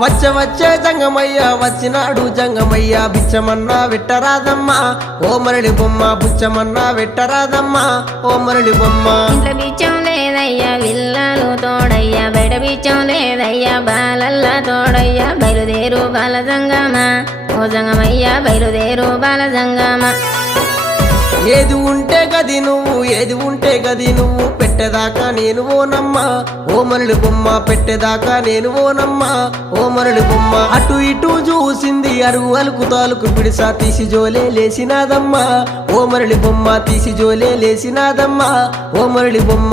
వచ్చే జంగమయ్య వచ్చినాడు జంగమయ్య బిచ్చమన్నా వెట్టరాదమ్మా ఓ మరళి బొమ్మ బుచ్చమన్నా వెట్టరాదమ్మా ఓ మరళి బొమ్మ. ఇంట్లో బిచ్చం లేదయ్యా విల్లాలు తోడయ్యా బయట బిచ్చం లేదయ్యా బాలల్లా తోడయ్యా బయలుదేరు బాల జంగమా ఓ జంగమయ్యా బయలుదేరు బాల జంగమా. ఏది ఉంటే గది నువ్వు ఏది ఉంటే గది నువ్వు పెట్టేదాకా నేను ఓనమ్మా ఓ మరళి బొమ్మ పెట్టేదాకా నేను ఓనమ్మా ఓ మరళి బొమ్మ. అటు ఇటు చూసింది అరుగు అలుకు తాలుకు పిడిసా తీసి జోలే లేసినాదమ్మా ఓ మరళి బొమ్మ తీసి జోలే లేసినాదమ్మా ఓ మరళి బొమ్మ.